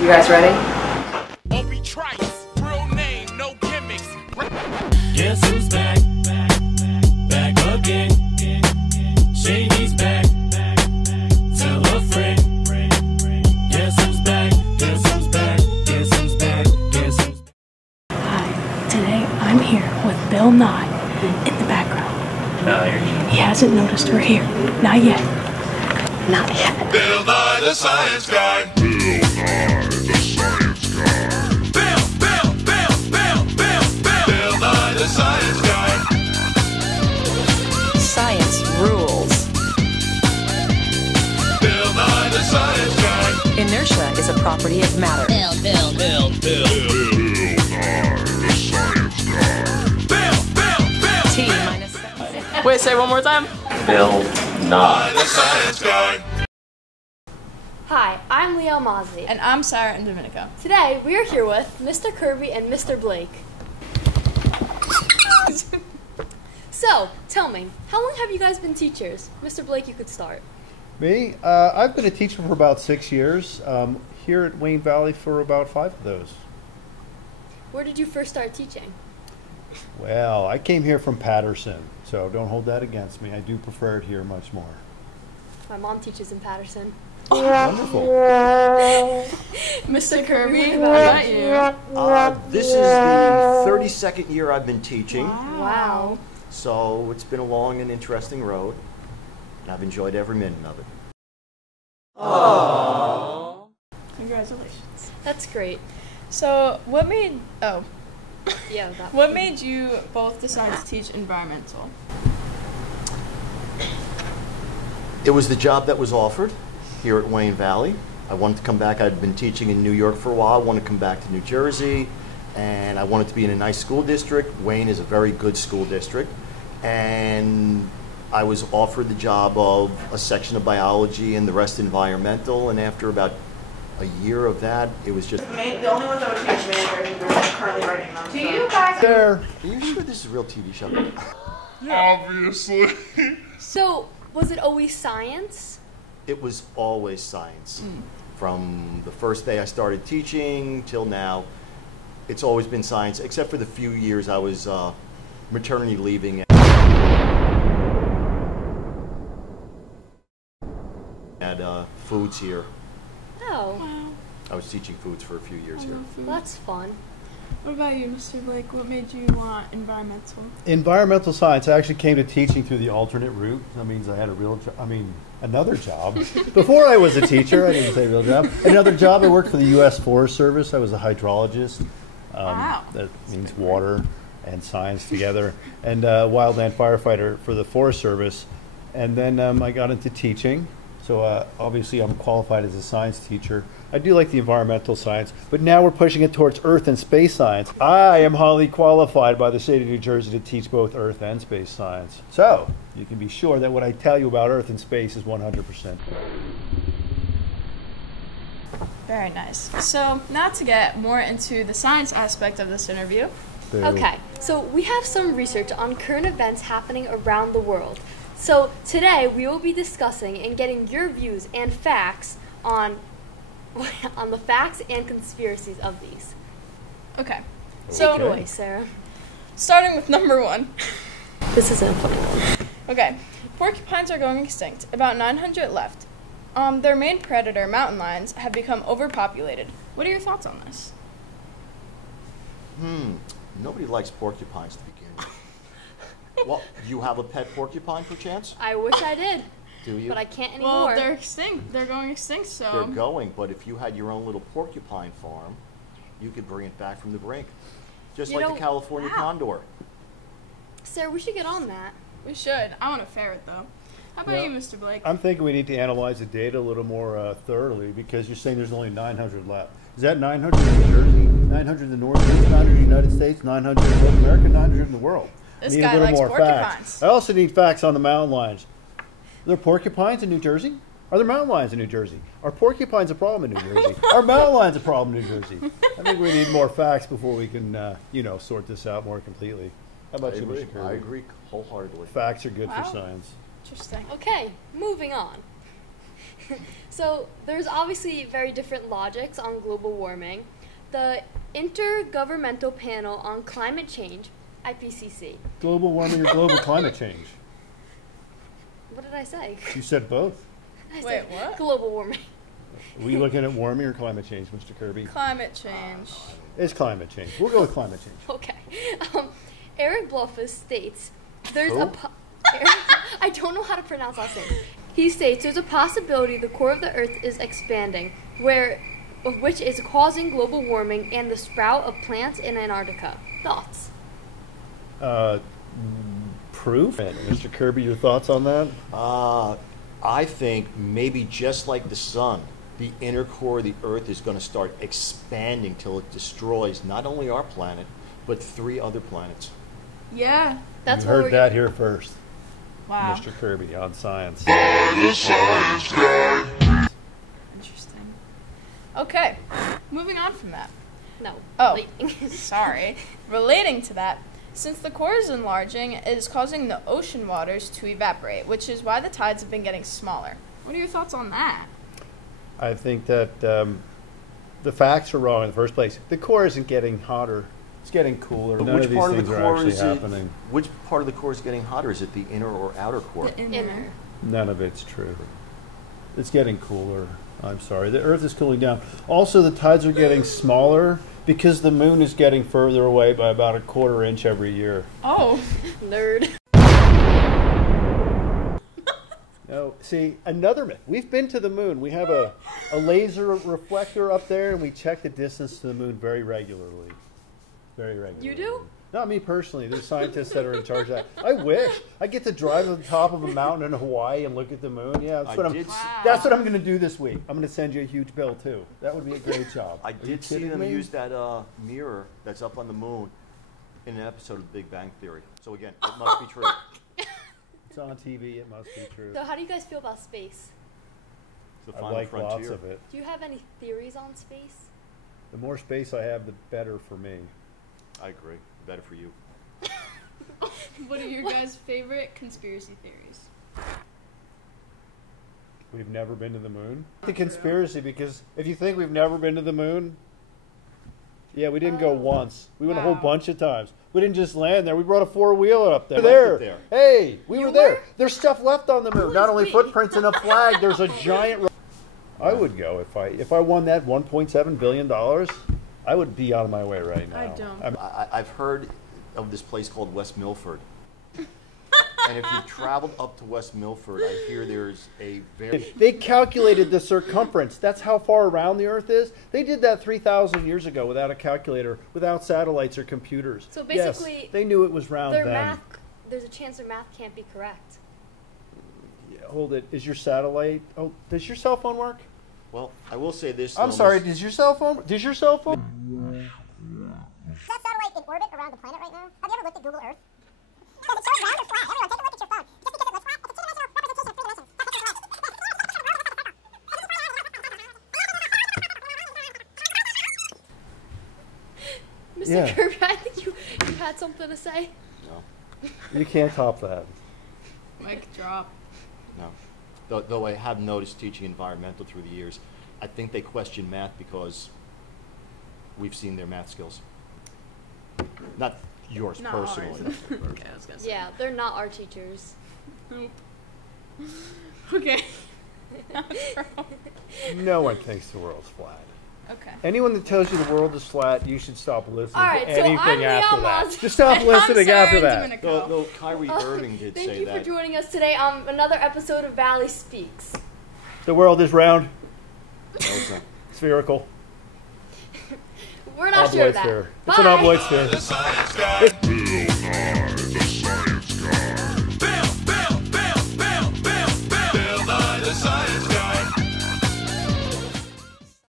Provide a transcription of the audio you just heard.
You guys ready? Obi Trice, real name, no gimmicks. Guess who's back? Back again. Shady's back. Tell a friend. Guess who's back? Guess who's back? Guess who's back? Guess who's back? Hi, today I'm here with Bill Nye in the background. He hasn't noticed we're here. Not yet. Not yet. Bill Nye the Science Guy. Bill Nye the Science Guy. Bill Nye the Science Guy. Science rules. Bill Nye the Science Guy. Inertia is a property of matter. Bill Nye the Science Guy. T minus 7. Wait, say it one more time. Bill Nye. The Science Guy. Hi, I'm Leo Mazzi. And I'm Sarah and Domenico. Today we are here with Mr. Kirby and Mr. Blake. So, tell me, how long have you guys been teachers? Mr. Blake, you could start. Me? I've been a teacher for about 6 years. Here at Wayne Valley for about 5 of those. Where did you first start teaching? Well, I came here from Patterson, so don't hold that against me. I do prefer it here much more. My mom teaches in Patterson. Wonderful. Mr. Kirby, what about you? This is the 32nd year I've been teaching, Wow. so it's been a long and interesting road, and I've enjoyed every minute of it. Congratulations. That's great. So, what made Yeah, what made you both decide to teach environmental? It was the job that was offered here at Wayne Valley. I wanted to come back. I'd been teaching in New York for a while. I wanted to come back to New Jersey, and I wanted to be in a nice school district. Wayne is a very good school district, and I was offered the job of a section of biology and the rest environmental, and after about a year of that, it was just... The only ones that would teach management are currently writing them. Do you guys? There. Are you sure this is a real TV show? Obviously. So, was it always science? It was always science. From the first day I started teaching till now, it's always been science, except for the few years I was maternity leaving at foods here. Oh, I was teaching foods for a few years here. well, that's fun. What about you, Mr. Blake? What made you want environmental? Environmental science. I actually came to teaching through the alternate route. That means I had another job. Before I was a teacher, I didn't say real job. Another job, I worked for the U.S. Forest Service. I was a hydrologist. Wow. That means water and science together. And wildland firefighter for the Forest Service. And then I got into teaching. So obviously I'm qualified as a science teacher. I do like the environmental science, but now we're pushing it towards earth and space science. I am highly qualified by the state of New Jersey to teach both earth and space science. So you can be sure that what I tell you about earth and space is 100%. Very nice. So, now to get more into the science aspect of this interview. Boo. Okay, so we have some research on current events happening around the world. So today we will be discussing and getting your views and facts on the facts and conspiracies of these. Okay. Take it away, Sarah. Starting with number 1. This isn't a funny one. Okay. Porcupines are going extinct. About 900 left. Their main predator, mountain lions, have become overpopulated. What are your thoughts on this? Nobody likes porcupines to begin with. Well, do you have a pet porcupine, perchance? I wish I did, Do you? but I can't anymore. Well, they're extinct. They're going extinct, so... They're going, but if you had your own little porcupine farm, you could bring it back from the brink. Just like the California condor. Sarah, we should get on that. We should. I want a ferret, though. How about Yeah. you, Mr. Blake? I'm thinking we need to analyze the data a little more thoroughly because you're saying there's only 900 left. Is that 900 in New Jersey, 900 in the Northeast, 900 in the United States, 900 in North America, 900 in the world? This Need guy a little likes more porcupines. facts. I also need facts on the mountain lions. Are there porcupines in New Jersey? Are there mountain lions in New Jersey? Are porcupines a problem in New Jersey? Are mountain lions a problem in New Jersey? I think we need more facts before we can, sort this out more completely. How about you, Mr. Kirby? I agree wholeheartedly. Facts are good Wow. for science. Interesting. Okay, moving on. So there's obviously very different logics on global warming. The Intergovernmental Panel on Climate Change, IPCC. Global warming or global climate change? What did I say? You said both. I Wait, said what? Global warming. Are we looking at warming or climate change, Mr. Kirby? Climate change. It's climate change. We'll go with climate change. Okay. Eric Bluffus states there's Who? I don't know how to pronounce last name. He states there's a possibility the core of the Earth is expanding, which is causing global warming and the sprout of plants in Antarctica. Thoughts? Proof? Mr. Kirby, your thoughts on that? I think maybe just like the sun, the inner core of the Earth is going to start expanding till it destroys not only our planet, but 3 other planets. Yeah. That's You what heard we're that here first, Wow. Mr. Kirby, on science. The science guy. Interesting. Okay. Moving on from that. No. Oh. Wait. Sorry. Relating to that, since the core is enlarging, it is causing the ocean waters to evaporate, which is why the tides have been getting smaller. What are your thoughts on that? I think that the facts are wrong in the first place. The core isn't getting hotter. It's getting cooler. But None which of these part of things the are core actually is happening. it? Which part of the core is getting hotter? Is it the inner or outer core? Inner. None of it's true. It's getting cooler. I'm sorry. The Earth is cooling down. Also, the tides are getting smaller because the moon is getting further away by about a 1/4 inch every year. Oh. Nerd. No, see, another myth. We've been to the moon. We have a laser reflector up there, and we check the distance to the moon very regularly. Very regularly. You do? Not me personally. There's scientists that are in charge of that. I wish. I get to drive to the top of a mountain in Hawaii and look at the moon. Yeah, that's what I'm going to do this week. I'm going to send you a huge bill, too. That would be a great job. I Are you did see kidding them me? use that mirror that's up on the moon in an episode of Big Bang Theory. So again, it must be true. It's on TV. It must be true. So how do you guys feel about space? It's the I final like frontier. lots of it. Do you have any theories on space? The more space I have, the better for me. I agree. Better for you. What are your guys' favorite conspiracy theories? We've never been to the moon? The conspiracy, because if you think we've never been to the moon, yeah, we didn't go once. We went a whole Wow. bunch of times. We didn't just land there. We brought a 4-wheeler up there. We left it there. Hey, we You were there. were? There's stuff left on the moon. Not only we? footprints and a flag. There's a giant. I would go if I won that $1.7 billion. I would be on my way right now. I don't. I've heard of this place called West Milford. And if you've traveled up to West Milford, I hear there's a very... They calculated the circumference. That's how far around the Earth is. They did that 3,000 years ago without a calculator, without satellites or computers. So Yes, basically, they knew it was round their then. math, there's a chance their math can't be correct. Yeah, hold it. Is your satellite? Oh, does your cell phone work? Well, I will say this. I'm though, sorry. Miss- Does your cell phone? Does your cell phone? Is that satellite in orbit around the planet right now? Have you ever looked at Google Earth? Does it show round or flat? Everyone, take a look at your phone. Just because it looks flat, it's a two-dimensional representation of three dimensions. Mr. Yeah. Kirby, I think you had something to say. No, You can't top that. Mic drop. no. Though I have noticed teaching environmental through the years, I think they question math because we've seen their math skills. Not yours Not personally. ours. Okay, I was gonna say. Yeah, they're not our teachers. Nope. Okay. No one thinks the world's flat. Okay. Anyone that tells you the world is flat, you should stop listening All right, to so anything I'm after Leon that. Moss. Just stop listening I'm after Sarah that. Domenico. Though Kyrie Irving did Thank say you that. for joining us today on another episode of Valley Speaks. The world is round, No, it's not. spherical. We're not sure of that. Obloid sphere. It's an Bye. obloid sphere. The science guy.